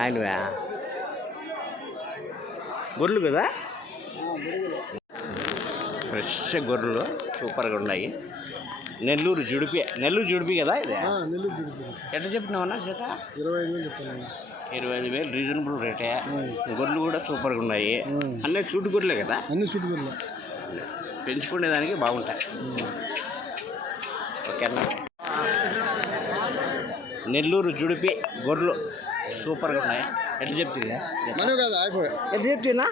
ఆయనవా గొర్రెలు కదా? ఫ్రెష్ గొర్రెలు సూపర్గా ఉన్నాయి. నెల్లూరు జుడిపి కదా ఇది? ఎట్లా చెప్పినావన్నా జత? 25,000 చెప్తాను. 25,000 రీజనబుల్ రేటే. గొర్రెలు కూడా సూపర్గా ఉన్నాయి. అన్నీ చుట్టు గొర్రెలే కదా? అన్ని చుట్టు గొర్రెలు పెంచుకునేదానికి బాగుంటాయి. ఓకేనా? నెల్లూరు జుడిపి గొర్రెలు సూపర్గా ఉన్నాయి. ఎట్లా చెప్తుందా? ఎట్లా చెప్తున్నా?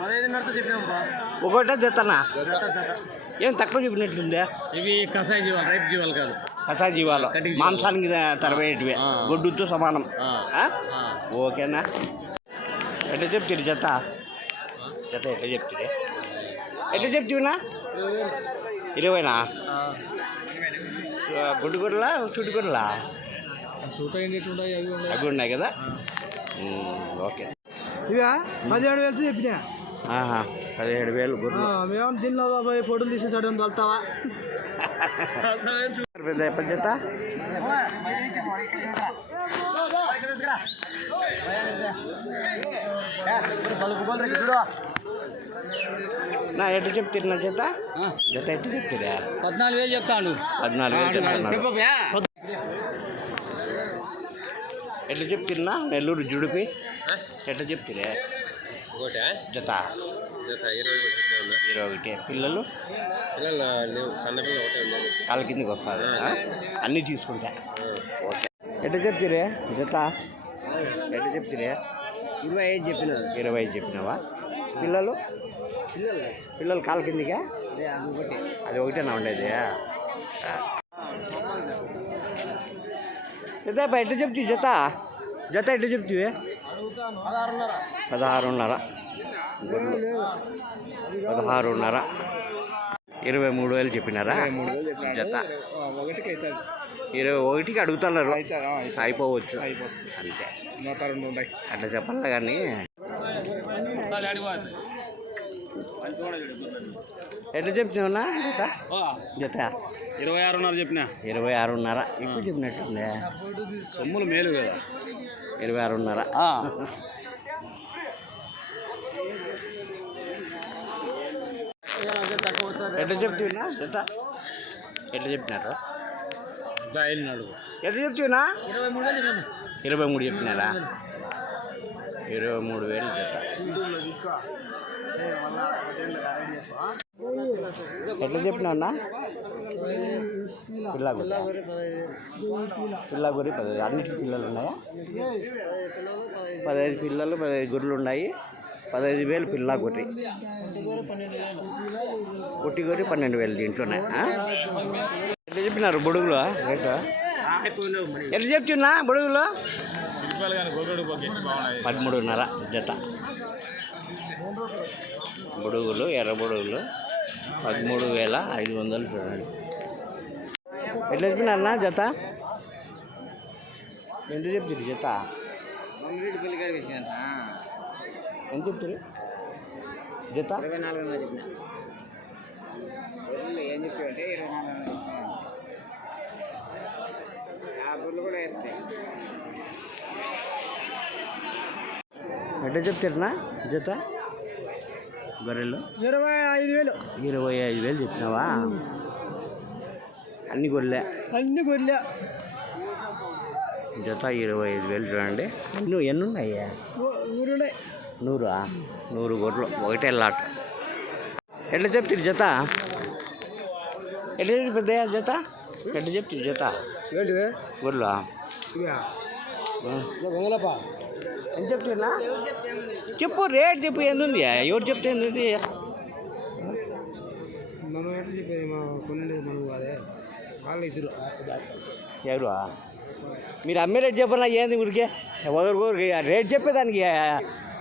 15,500 చెప్పినాం. ఒకటా జతనా? ఏం తక్కువ చెప్పినట్లుందే? ఇవి కసాయి జీవాలు, రైతు జీవాలు కాదు. కసాయి జీవాలు మాంసానికి తరబడేటివి, గొడ్డుతో సమానం. ఓకేనా? ఎట్లా చెప్తుంది జత? ఎట్లా చెప్తుంది? ఎట్లా చెప్తున్నా? 20నా? గుడ్డు గొర్రెలా చుట్టు గొర్రెలా? అవి ఉన్నాయి కదా? ఓకే. ఇవా 17,000 చెప్పినా. 17,000 గొర్రెలు. మేము దీనిలో పోయి పొడులు తీసేసాడు వెళ్తావా? జత నా ఎట్లా చెప్తున్నా జత? జత ఎట్లా చెప్తురా? 14,000 చెప్తాను. 14,000 ఎట్లా చెప్తున్నా? నెల్లూరు జుడిపి ఎట్లా చెప్తురా? జత 21. పిల్లలు సన్న పిల్లలు ఒకటే ఉన్నాయి. కాళ్ళ కిందకి వస్తారు అన్నీ తీసుకుంటా. ఓకే. ఎట్లా చెప్తురే జత? ఎట్లా చెప్తురే? 25 చెప్పిన. 25 చెప్పినావా? పిల్లలు కాళ్ళ కిందికా? అది ఒకటేనా ఉండేది? జత ఎట్లా చెప్తావు జత? జత ఎట్లా చెప్తావే? 16,500. 16,500. 23,000 చెప్పినారా జత? 21కి అడుగుతున్నారు. అయిపోవచ్చు అంతే. అట్లా చెప్పాలి కానీ ఎట్లా చెప్తున్నా జత? జత 26,500 చెప్పిన. 26,500 ఎక్కువ చెప్పినట్టుందే. సొమ్ములు మేలు కదా. 26,500. ఎట్లా చెప్తున్నా జత? ఎట్లా చెప్పినారు? ఎట్లా చెప్తున్నా? 23 చెప్పినారా? 23,000 జత. ఎట్లా చెప్పినా? పిల్ల గొర్రె 15. అన్నిటికీ పిల్లలు ఉన్నాయా? 15 పిల్లలు, 15 గొర్రెలు ఉన్నాయి. 15,000 పిల్ల గొర్రె. ఒట్టి గొర్రె 12,000 దీంట్లోనే. ఎట్లా చెప్పినారు బొడుగులు రేటు? ఎట్లా చెప్తున్నా బొడుగులు? 13,500 జత. బొడుగులు ఎర్ర బొడుగులు 13,500 చూడండి. ఎట్లా చెప్పినా జత? ఎంత చెప్తుంది జత? ఎంత చెప్తారు జత? 24,000 చెప్పిన. ఏం చెప్తావంటే 24,000 కూడా వేస్తాయి. ఎట్లా చెప్తారనా జత? గొర్రెలు 25,000. 25,000 చెప్పినావా? అన్ని గొర్రెలే జత 25,000 చూడండి. ఎన్ని ఉన్నాయా? 100 గొర్రెలు ఒకటే లాట్. ఎట్లా చెప్తారు జత? ఎట్లా చెప్తారు పెద్ద జత? ఎట్లా చెప్తారు జత? గొర్రెలు ఎంత చెప్తున్నా? చెప్పు రేట్ చెప్పు. ఏంది ఎవరు చెప్తే ఏంది? ఎవరు మీరు అమ్మే రేట్ చెప్పనా? ఏంది ఊరికే ఒకరికి రేట్ చెప్పేదానికి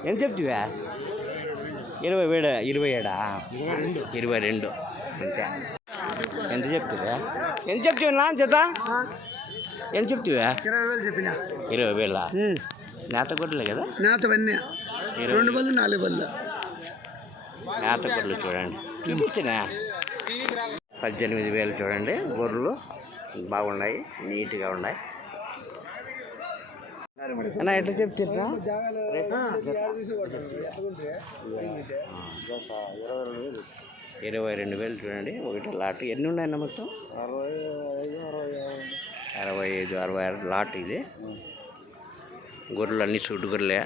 ఎంత చెప్తావా? 27. 22 అంతే. ఎంత చెప్తావా? ఎంత చెప్తావా జత? ఎంత చెప్తావా? 20,000 చెప్పిన. 20,000 నేత గొడ్డలే కదా? నేతవన్నీ 2 బళ్ళు 4 బళ్ళు నేత గొడ్డలు చూడండి. చూపించిన 18,000 చూడండి. గొర్రెలు బాగున్నాయి, నీట్గా ఉన్నాయి. అన్న ఎట్లా చెప్తారా? 22,000 చూడండి. ఒకటి లాట్ ఎన్ని ఉన్నాయన్న మొత్తం? 65, 66 లాట్ ఇది. గొర్రెలు అన్నీ సుట్టు గొర్రెలే.